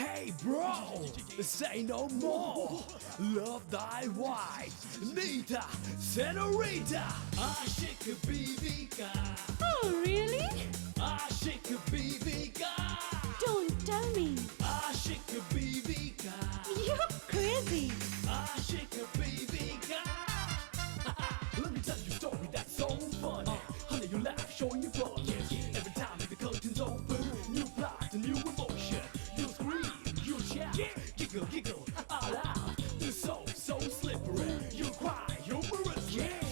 Hey bro, say no more. Love thy wife, Nita, Senorita. Aşık Bibika. Oh, really? Aşık Bibika. Don't tell me. Aşık Bibika. You're crazy. Aşık Bibika. Let me tell you a story that's so funny. Honey, you laugh, showing you fun. Every time the curtains open, new plot, a new emotion. You scream, you shout, giggle, giggle, all out. The soul so slippery. You cry, humorous, yeah.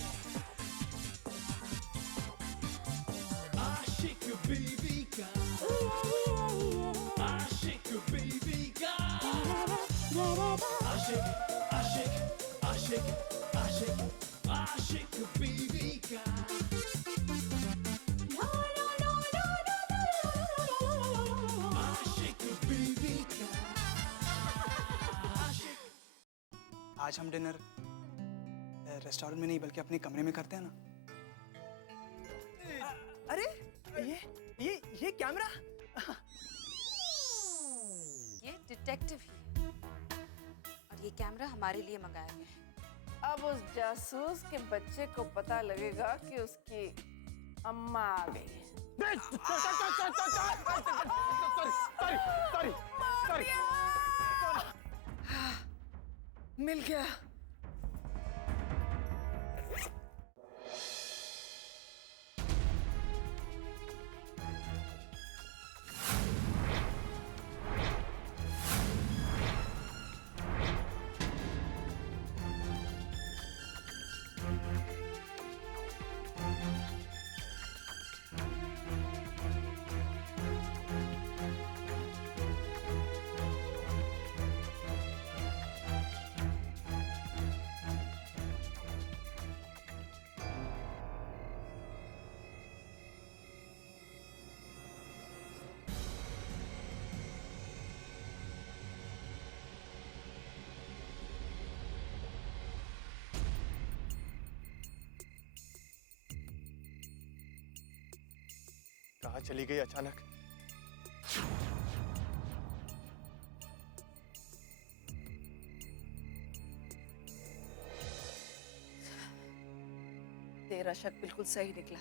Aşık Bibika. Aşık Bibika. Aşık, aşık, aşık, aşık, aşık Bibika. Aşık Bibika. Aşık. आज हम dinner restaurant में नहीं बल्कि अपने कमरे में करते हैं ना। अरे ये कैमरा। ये डिटेक्टिव ही है और ये कैमरा हमारे लिए मंगाया गया है। अब उस जासूस के बच्चे को पता लगेगा कि उसकी अम्मा आ गई है। मिल गया। कहाँ चली गई अचानक? तेरा शक बिल्कुल सही निकला।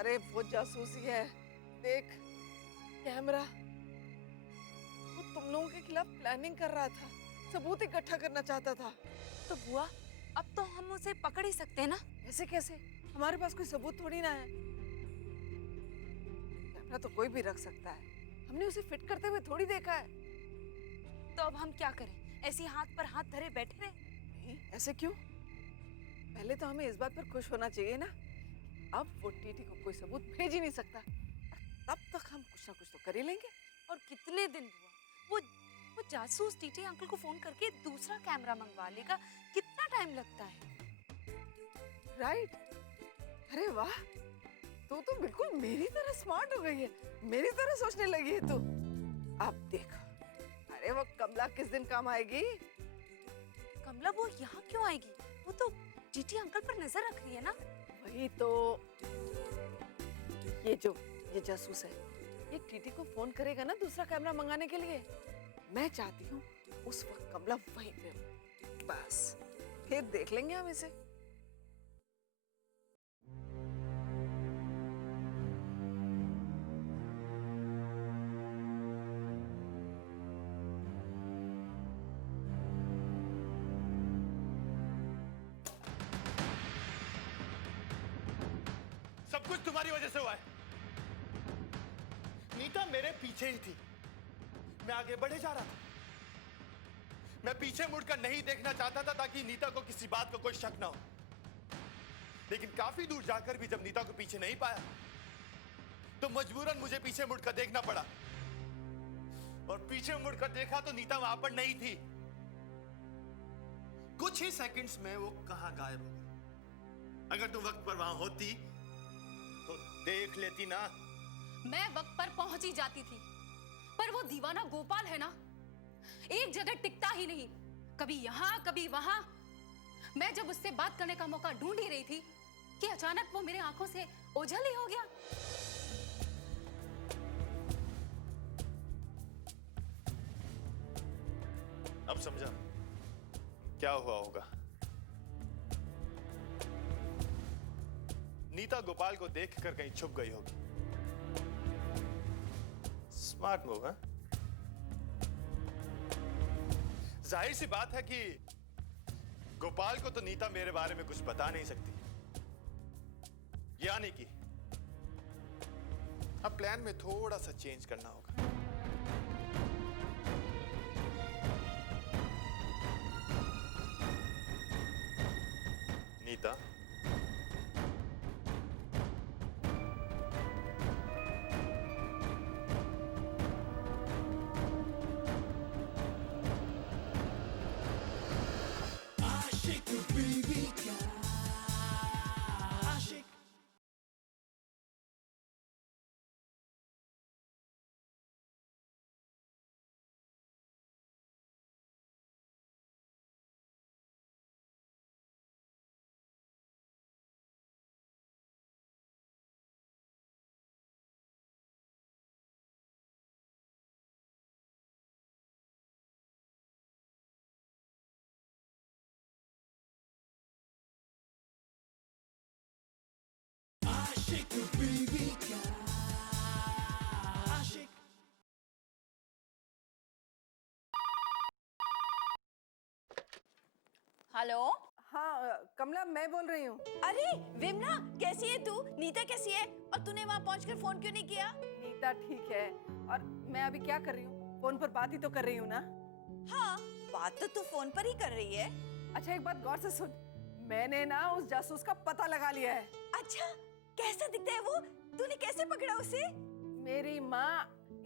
अरे वो जासूसी है। देख कैमरा, वो तुम लोगों के खिलाफ प्लानिंग कर रहा था, सबूत इकट्ठा करना चाहता था। तो बुआ, अब तो हम उसे पकड़ ही सकते हैं ना? ऐसे कैसे? हमारे पास कोई सबूत थोड़ी ना है। कैमरा तो कोई भी रख सकता है, हमने उसे फिट करते हुए थोड़ी देखा है। तो अब हम क्या करें? ऐसे हाथ पर हाथ धरे बैठे रहे? नहीं, ऐसे क्यों? पहले तो हमें इस बात पर खुश होना चाहिए ना, अब वो टीटी को कोई सबूत भेज ही नहीं सकता। तब तक हम कुछ ना कुछ तो कर ही लेंगे। और कितने दिन बुआ? वो जासूस टीटी अंकल को फोन करके दूसरा कैमरा मंगवा लेगा। कितना टाइम लगता है? राइट। अरे वाह, तू तो बिल्कुल मेरी तरह स्मार्ट हो गई है, मेरी तरह सोचने लगी है तू। अब देखो, अरे वो कमला किस दिन काम आएगी? कमला वो यहाँ क्यों आएगी? वो तो टीटी अंकल पर नजर रख रही है ना। वही तो, ये जासूस है, ये टीटी को फोन करेगा ना दूसरा कैमरा मंगाने के लिए। मैं चाहती हूँ उस वक्त कमला वहीं पे हो, बस फिर देख लेंगे हम इसे। सब कुछ तुम्हारी वजह से हुआ है। नीता मेरे पीछे ही थी, मैं आगे बढ़े जा रहा था। मैं पीछे मुड़कर नहीं देखना चाहता था ताकि नीता को किसी बात का कोई शक ना हो। लेकिन काफी दूर जाकर भी जब नीता को पीछे नहीं पाया तो मजबूरन मुझे पीछे मुड़कर देखना पड़ा। और पीछे मुड़कर देखा तो नीता वहां पर नहीं थी। कुछ ही सेकंड्स में वो कहां गायब हो गई। अगर तुम वक्त पर वहां होती तो देख लेती ना। मैं वक्त पर पहुंच ही जाती थी, पर वो दीवाना गोपाल है ना, एक जगह टिकता ही नहीं, कभी यहां कभी वहां। मैं जब उससे बात करने का मौका ढूंढ ही रही थी कि अचानक वो मेरे आंखों से ओझल ही हो गया। अब समझा क्या हुआ होगा। नीता गोपाल को देखकर कहीं छुप गई होगी। स्मार्ट मूव है। जाहिर सी बात है कि गोपाल को तो नीता मेरे बारे में कुछ बता नहीं सकती, यानी कि अब प्लान में थोड़ा सा चेंज करना होगा। नीता, आशिक बीवी का आशिक। आशिक बीवी का आशिक। हेलो। हाँ कमला मैं बोल रही हूँ। अरे विमला, कैसी है तू? नीता कैसी है? और तूने वहां पहुंचकर फोन क्यों नहीं किया? नीता ठीक है, और मैं अभी क्या कर रही हूँ? फोन पर बात ही तो कर रही हूँ ना। हाँ, बात तो तू फोन पर ही कर रही है। अच्छा एक बात गौर से सुन, मैंने ना उस जासूस का पता लगा लिया है। अच्छा, कैसा दिखता है वो? तूने कैसे पकड़ा उसे? मेरी माँ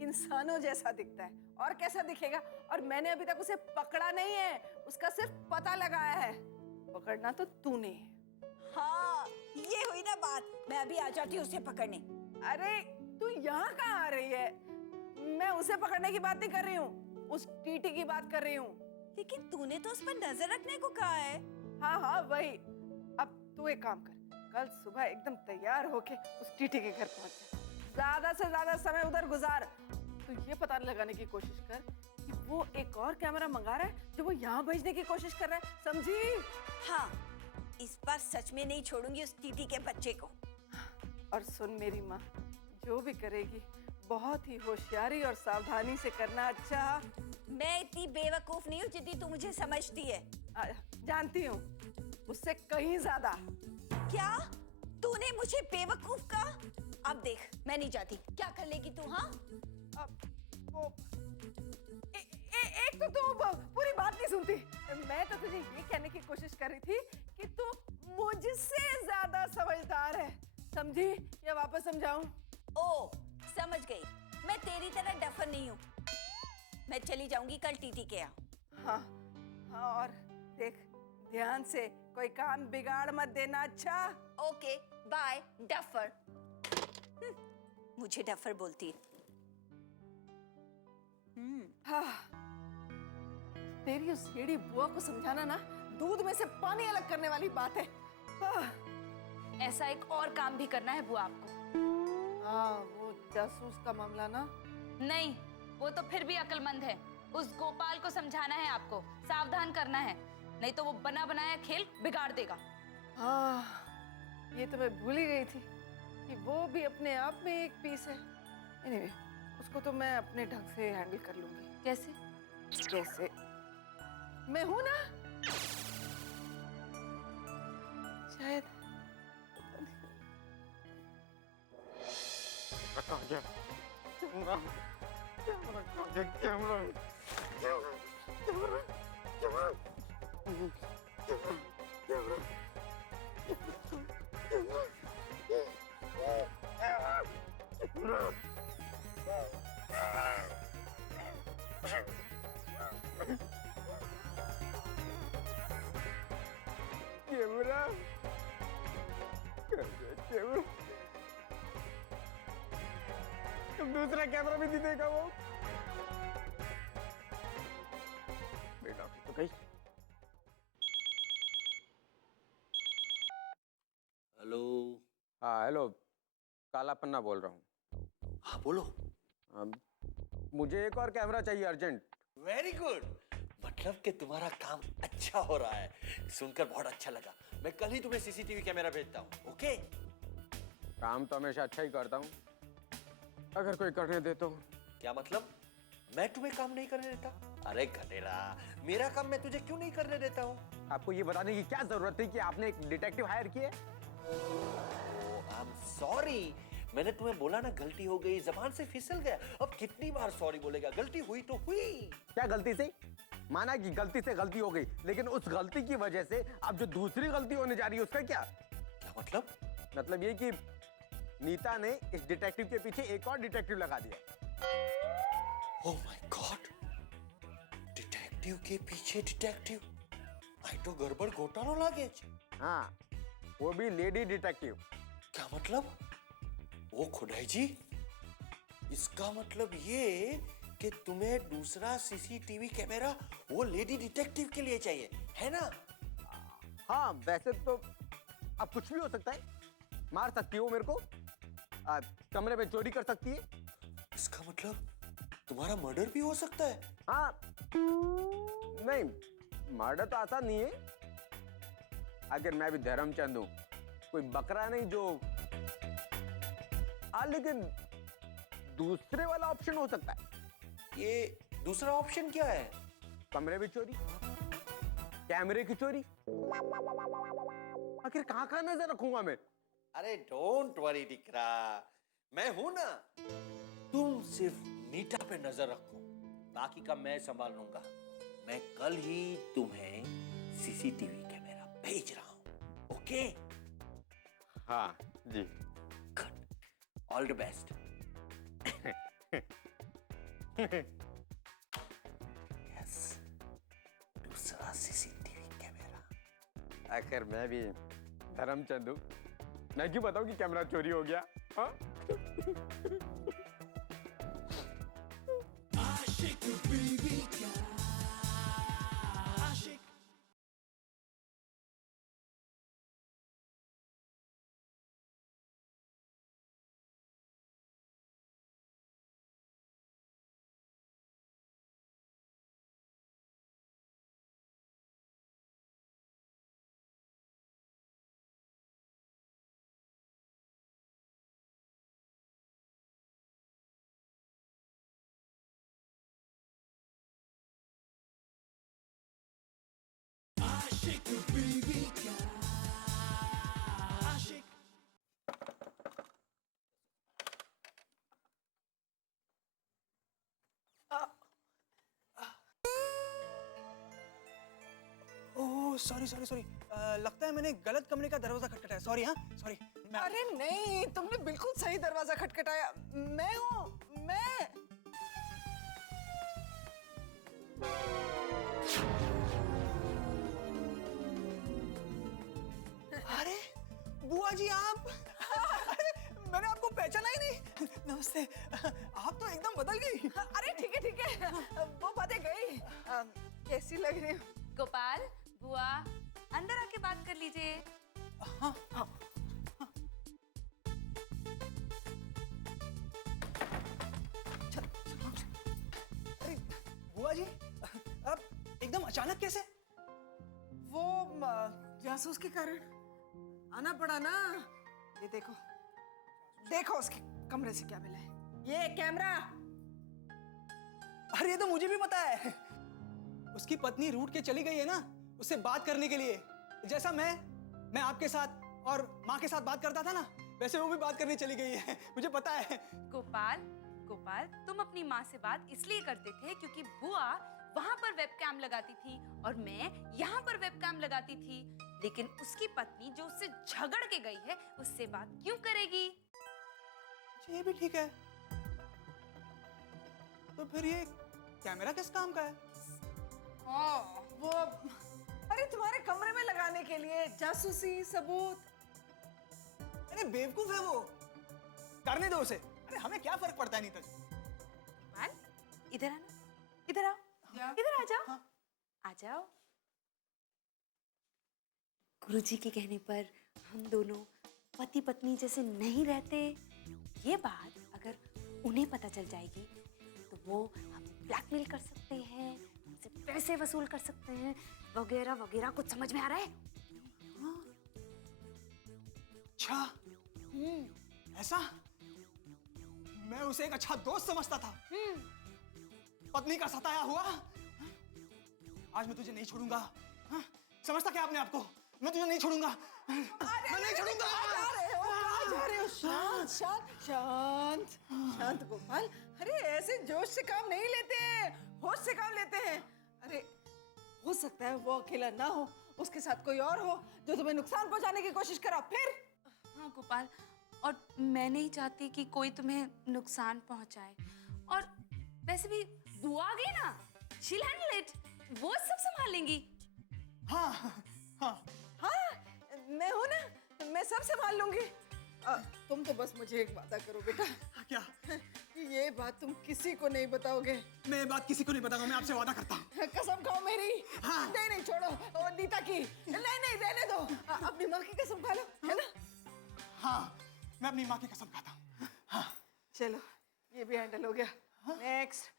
इंसानों जैसा दिखता है, और कैसा दिखेगा? और मैंने अभी तक उसे पकड़ा नहीं है, उसका सिर्फ पता लगाया है। पकड़ना तो तूने है। हाँ, ये हुई ना बात। मैं अभी आ जाती हूँ उसे पकड़ने। अरे तू यहाँ कहाँ आ रही है? मैं उसे पकड़ने की बात नहीं कर रही हूँ, उस टीटी की बात कर रही हूँ। लेकिन तूने तो उस पर नजर रखने को कहा है। हाँ हाँ वही। अब तू एक काम कर, कल सुबह एकदम तैयार होके उस टीटी के घर पहुंच जा। ज्यादा से ज्यादा समय उधर गुजार। तो ये पता लगाने की कोशिश कर कि वो एक और कैमरा मंगा रहा है जो वो यहाँ भेजने की कोशिश कर रहा है, समझी? हाँ, इस बार सच में नहीं छोड़ूंगी उस टीटी के बच्चे को। और सुन मेरी माँ, जो भी करेगी बहुत ही होशियारी और सावधानी से करना, अच्छा? मैं इतनी बेवकूफ नहीं हूँ जितनी तू मुझे समझती है। जानती हूँ, उससे कहीं ज्यादा। क्या तूने मुझे बेवकूफ कहा? अब देख, मैं नहीं जाती। क्या कर लेगी तू? हाँ, वो एक तो तू पूरी बात नहीं सुनती। मैं तो तुझे ये कहने की कोशिश कर रही थी कि तू मुझसे ज्यादा समझदार है, समझी? या वापस समझाऊं? ओ, समझ गई। मैं तेरी तरह डफर नहीं हूँ। मैं चली जाऊंगी कल टीटी के यहाँ। हाँ हाँ, और देख ध्यान से कोई काम बिगाड़ मत देना, अच्छा? Okay, bye duffer. मुझे डफर बोलती है। हाँ, तेरी उस येड़ी बुआ को समझाना ना दूध में से पानी अलग करने वाली बात है। ऐसा एक और काम भी करना है बुआ आपको। हाँ, वो जासूस का मामला ना। नहीं, वो तो फिर भी अक्लमंद है। उस गोपाल को समझाना है आपको, सावधान करना है, नहीं तो वो बना बनाया खेल बिगाड़ देगा। हाँ, ये तो मैं भूल ही गई थी कि वो भी अपने आप में एक पीस है। एनीवे, उसको तो मैं अपने ढंग से हैंडल कर लूंगी। कैसे? कैसे? मैं हूं ना, शायद। कैमरा कैमरा दूसरा कैमरा भी नहीं देगा वो। बेटा तो कहीं। हेलो। हाँ हेलो, काला पन्ना बोल रहा हूँ। हाँ बोलो। मुझे एक और कैमरा चाहिए अर्जेंट। वेरी गुड, मतलब कि तुम्हारा काम अच्छा हो रहा है, सुनकर बहुत अच्छा लगा। मैं कल ही तुम्हें सीसीटीवी कैमरा भेजता हूँ, ओके? काम तो हमेशा अच्छा ही करता हूँ, अगर कोई करने दे तो। क्या मतलब? मैं तुम्हें काम नहीं करने देता? अरे घटेरा, मेरा काम मैं तुझे क्यों नहीं करने देता हूँ? आपको ये बताने की क्या जरूरत थी कि आपने एक डिटेक्टिव हायर किया? आई एम सॉरी, मैंने तुम्हें बोला ना गलती हो गई, जबान से फिसल गया। अब कितनी बार सॉरी बोलेगा? गलती हुई तो हुई। क्या गलती से? माना कि गलती से गलती हो गई, लेकिन उस गलती की वजह से अब जो दूसरी गलती होने जा रही है उसका क्या? क्या मतलब? मतलब ये कि नीता ने इस डिटेक्टिव के पीछे एक और डिटेक्टिव लगा दिया। ओह माय गॉड, डिटेक्टिव के पीछे डिटेक्टिव? आई तो गड़बड़ घोटालो लागे। हाँ, वो भी लेडी डिटेक्टिव। क्या मतलब? वो खुदाई जी, इसका मतलब ये कि तुम्हें दूसरा सीसीटीवी कैमरा वो लेडी डिटेक्टिव के लिए चाहिए, है ना? हाँ, वैसे तो अब कुछ भी हो सकता है। मार सकती हो मेरे को, कमरे में चोरी कर सकती है। इसका मतलब तुम्हारा मर्डर भी हो सकता है? हाँ, नहीं, मर्डर तो आसान नहीं है। आखिर मैं भी धर्मचंद हूँ, कोई बकरा नहीं जो। लेकिन दूसरे वाला ऑप्शन हो सकता है। ये दूसरा ऑप्शन क्या है? कमरे में चोरी, कैमरे की चोरी। आखिर कहाँ कहाँ नजर रखूंगा मैं? अरे डोंट वरी दिकरा, मैं हूं ना। तुम सिर्फ नीता पे नजर रखो, बाकी का मैं संभाल लूंगा। मैं कल ही तुम्हें सीसीटीवी कैमरा भेज रहा हूं, ओके? हाँ जी। All the best. यस, दूसरा सीसीटीवी कैमरा। आखिर मैं भी धर्मचंद हूँ, मैं क्यों बताऊं कि कैमरा चोरी हो गया? हाँ? Ashik baby girl. Ashik. Ashik baby girl. Ashik. Oh sorry sorry sorry, लगता है मैंने गलत कमरे का दरवाजा खटखटाया। सॉरी। हाँ सॉरी। अरे नहीं, तुमने बिल्कुल सही दरवाजा खटखटाया। मैं हूँ, मैं। अरे बुआ जी आप! अरे मैंने आपको पहचाना ही नहीं। नमस्ते, आप तो एकदम बदल गई। अरे ठीक है, वो बातें गई। कैसी लग रही हो? गोपाल, बुआ, अंदर आके बात कर लीजिए। हाँ हाँ। अरे बुआ जी, आप एकदम अचानक कैसे? वो जासूस के कारण आना पड़ा ना। ये देखो, देखो उसके कमरे से क्या मिला है। ये कैमरा। अरे ये तो मुझे भी पता है। उसकी पत्नी रूठ के चली गई है ना, उससे बात करने के लिए। जैसा मैं आपके साथ और माँ के साथ बात करता था ना, वैसे वो भी बात करने चली गई है। मुझे पता है। गोपाल, गोपाल, तुम अपनी माँ से बात इसलिए करते थे क्योंकि बुआ वहाँ पर वेबकैम लगाती थी और मैं यहाँ पर वेबकैम लगाती थी। लेकिन उसकी पत्नी जो उससे झगड़ के गई है, उससे बात क्यों करेगी? ये भी ठीक है। तो फिर ये कैमरा किस काम का है? वो अरे तुम्हारे कमरे में लगाने के लिए, जासूसी सबूत। अरे बेवकूफ है वो, करने दो उसे। अरे हमें क्या फर्क पड़ता है नीता जी। गोपाल, इधर आना, इधर आओ, इधर आ जाओ। हाँ। आ जाओ। गुरुजी के कहने पर हम दोनों पति पत्नी जैसे नहीं रहते। ये बात अगर उन्हें पता चल जाएगी तो वो हमें ब्लैकमेल कर सकते हैं, उनसे पैसे वसूल कर सकते हैं, वगैरह वगैरह। कुछ समझ में आ रहा है? अच्छा, ऐसा? मैं उसे एक अच्छा दोस्त समझता था, पत्नी का सताया हुआ। आज मैं तुझे नहीं छोड़ूंगा। हाँ? समझता क्या आपने आपको? मैं तुझे नहीं छोड़ूंगा। मैं नहीं छोड़ूंगा। कहाँ जा रहे हो? शांत शांत शांत शांत गोपाल। अरे ऐसे जोश से काम नहीं लेते हैं, होश से काम लेते हैं। अरे हो सकता है वो अकेला ना हो, उसके साथ कोई और हो जो तुम्हें नुकसान पहुंचाने की कोशिश करा। फिर हाँ गोपाल, और मैं नहीं चाहती कि कोई तुम्हें नुकसान पहुंचाए। और वैसे भी बुआ आ गई ना, she'll handle it, वो सब संभाल लेंगी। हाँ हाँ हाँ, मैं हूं ना, मैं सब संभाल लूंगी। तुम तो बस मुझे एक वादा करो बेटा, क्या? कि ये बात तुम किसी को नहीं बताओगे। मैं ये बात किसी को नहीं बताऊंगा, मैं आपसे वादा करता हूँ। कसम खाओ मेरी। हाँ। नहीं नहीं छोड़ो, और नीता की नहीं नहीं रहने दो। अपनी माँ की कसम खा लो, है ना? हाँ, मैं अपनी माँ की कसम खाता हूँ। हाँ। चलो ये भी हैंडल हो गया। नेक्स्ट।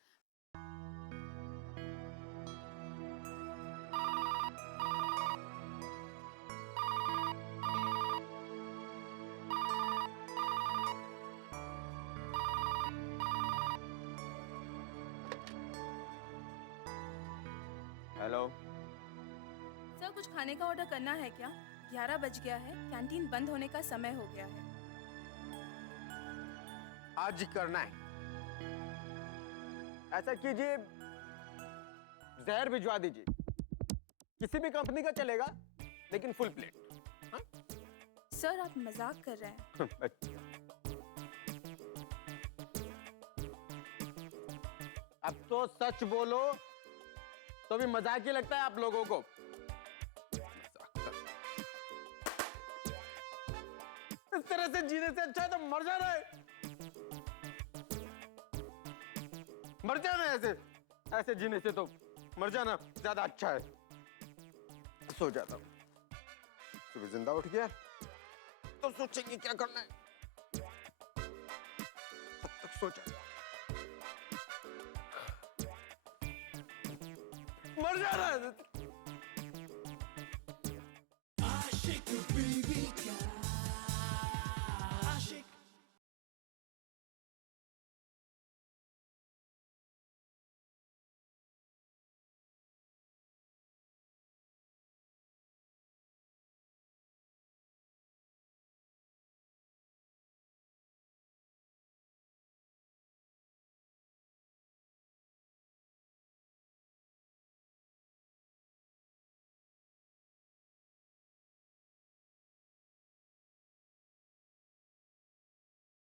हेलो। सर कुछ खाने का ऑर्डर करना है क्या? 11 बज गया है, कैंटीन बंद होने का समय हो गया है। आज ही करना है। ऐसा कीजिए, जहर भिजवा दीजिए। किसी भी कंपनी का चलेगा, लेकिन फुल प्लेट। हाँ? सर आप मजाक कर रहे हैं। अच्छा। अब तो सच बोलो तो भी मजाक ही लगता है आप लोगों को। इस तरह से जीने से अच्छा है तो मर जाना है। मर जाना है ऐसे, ऐसे जीने से तो मर जाना ज्यादा अच्छा है। सो जाता हूं। सुबह जिंदा उठ गया तो सोचेंगे क्या करना है, तब तक सोचा। मर जाना है। आशिक बीवी का आशिक।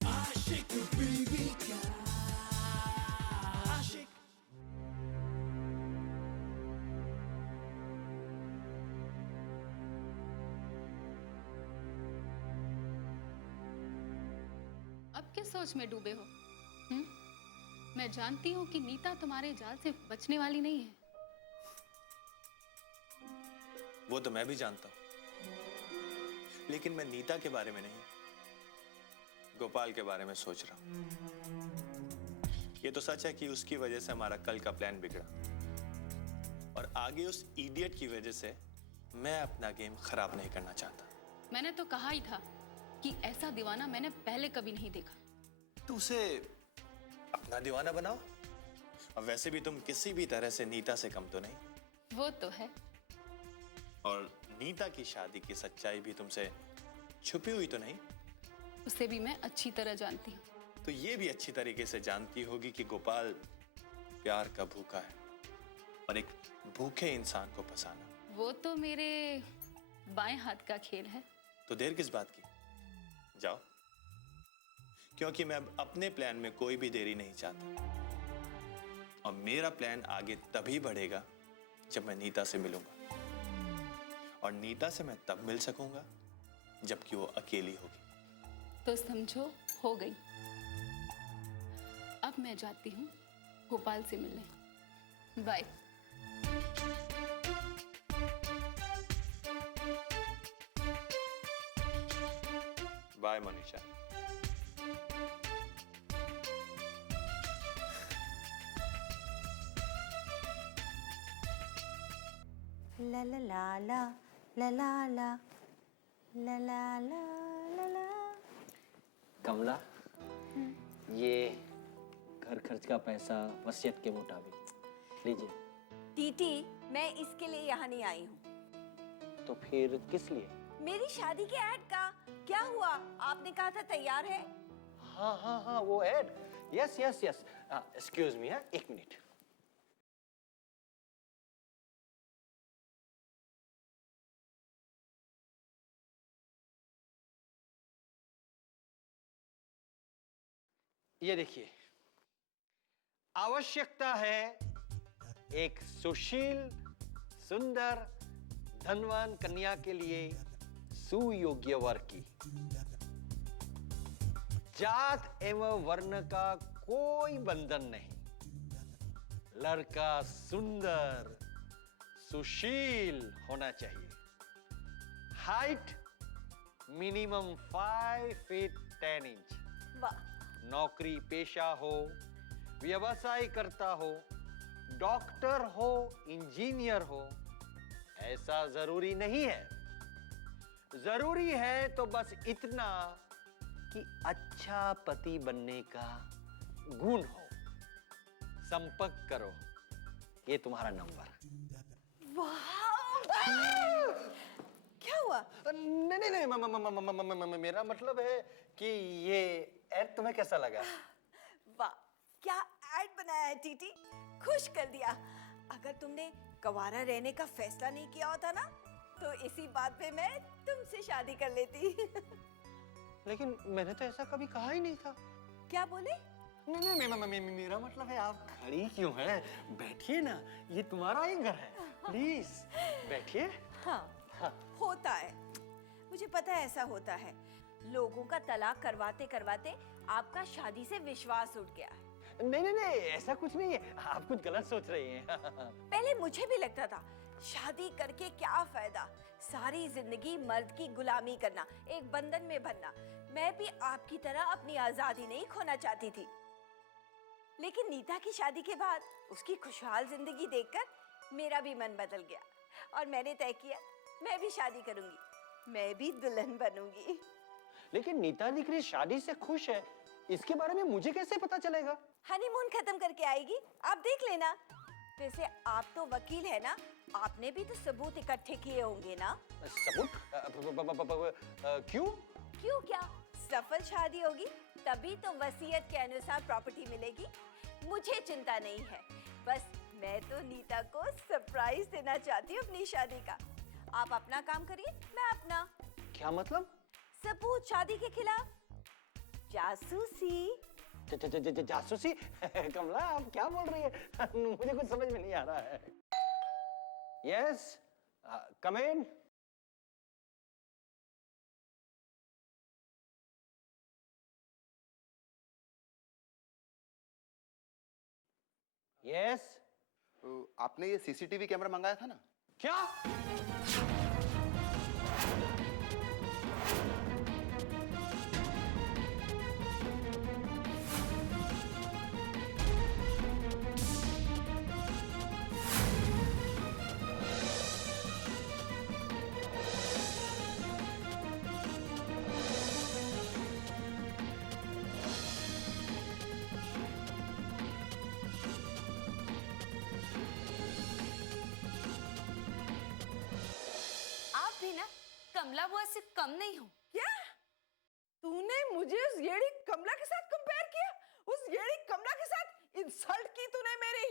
आशिक बीवी का आशिक। अब किस सोच में डूबे हो? मैं जानती हूँ कि नीता तुम्हारे जाल से बचने वाली नहीं है। वो तो मैं भी जानता हूं, लेकिन मैं नीता के बारे में नहीं, गोपाल के बारे में सोच रहा हूं। ये तो सच है कि उसकी वजह से हमारा कल का प्लान बिगड़ा, और आगे उस इडियट की वजह से मैं अपना गेम खराब नहीं करना चाहता। मैंने तो कहा ही था कि ऐसा दीवाना मैंने पहले कभी नहीं देखा। तो उसे अपना दीवाना बनाओ। और वैसे भी तुम किसी भी तरह से नीता से कम तो नहीं। वो तो है। और नीता की शादी की सच्चाई भी तुमसे छुपी हुई तो नहीं। उसे भी मैं अच्छी तरह जानती हूँ। तो ये भी अच्छी तरीके से जानती होगी कि गोपाल प्यार का भूखा है, और एक भूखे इंसान को फंसाना वो तो मेरे बाएं हाथ का खेल है। तो देर किस बात की, जाओ। क्योंकि मैं अब अपने प्लान में कोई भी देरी नहीं चाहता, और मेरा प्लान आगे तभी बढ़ेगा जब मैं नीता से मिलूंगा, और नीता से मैं तब मिल सकूंगा जबकि वो अकेली होगी। तो समझो हो गई। अब मैं जाती हूँ गोपाल से मिलने। बाय। बाय मनीषा। ला ला ला ला ला ला ला ला ला ला ला। कमला, ये घर खर्च का पैसा वसीयत के मुताबिक लीजिए। टीटी, मैं इसके लिए यहाँ नहीं आई हूँ। तो फिर किस लिए? मेरी शादी के ऐड का क्या हुआ? आपने कहा था तैयार है। हाँ हाँ हाँ, वो add. Yes yes yes, excuse me, एक मिनट। ये देखिए, आवश्यकता है एक सुशील, सुंदर, धनवान कन्या के लिए सुयोग्य वर की। जात एवं वर्ण का कोई बंधन नहीं। लड़का सुंदर, सुशील होना चाहिए। Height minimum 5 feet 10 inch. वाह, नौकरी पेशा हो, व्यवसाय करता हो, डॉक्टर हो, इंजीनियर हो, ऐसा जरूरी नहीं है। जरूरी है तो बस इतना कि अच्छा पति बनने का गुण हो। संपर्क करो, ये तुम्हारा नंबर। क्या हुआ? नहीं नहीं नहीं, मेरा मतलब है कि ये ऐड तुम्हें कैसा लगा? वाह, क्या ऐड बनाया है टीटी, खुश कर दिया। अगर तुमने गवारा रहने का फैसला नहीं किया होता ना, तो इसी बात पे मैं तुमसे शादी कर लेती। लेकिन मैंने तो ऐसा कभी कहा ही नहीं था। क्या बोले? नहीं नहीं, मेरा मतलब है आप खड़ी क्यों हैं? बैठिए ना, ये तुम्हारा ही घर है। प्लीज बैठिए। हाँ, होता है, मुझे पता है ऐसा होता है। लोगों का तलाक करवाते करवाते आपका शादी से विश्वास उठ गया है। नहीं नहीं नहीं, ऐसा कुछ नहीं है, आप कुछ गलत सोच रही हैं। पहले मुझे भी लगता था शादी करके क्या फायदा, सारी जिंदगी मर्द की गुलामी करना, एक बंधन में बनना। मैं भी आपकी तरह अपनी आजादी नहीं खोना चाहती थी। लेकिन नीता की शादी के बाद उसकी खुशहाल जिंदगी देखकर मेरा भी मन बदल गया और मैंने तय किया मैं भी शादी करूंगी, मैं भी दुल्हन बनूंगी। लेकिन नीता दीकरी शादी से खुश है, इसके बारे में मुझे कैसे पता चलेगा? हनीमून खत्म करके आएगी, आप देख लेना। वैसे आप तो वकील है ना, आपने भी तो सबूत इकट्ठे किए होंगे ना? सबूत? क्यों? क्यों क्या? सफल शादी होगी तभी तो वसीयत के अनुसार प्रॉपर्टी मिलेगी। मुझे चिंता नहीं है, बस मैं तो नीता को सरप्राइज देना चाहती हूँ अपनी शादी का। आप अपना काम करिए, मैं अपना। क्या मतलब? सबूत शादी के खिलाफ, जासूसी। जासूसी? कमला, आप क्या बोल रही है? मुझे कुछ समझ में नहीं आ रहा है। यस, कम इन। यस। आपने ये सीसीटीवी कैमरा मंगाया था ना? क्या? कमला बुआ से कम नहीं हूँ। क्या? तूने मुझे उस येड़ी कमला के साथ कंपेयर किया? उस येड़ी कमला के साथ इंसल्ट की तूने मेरी?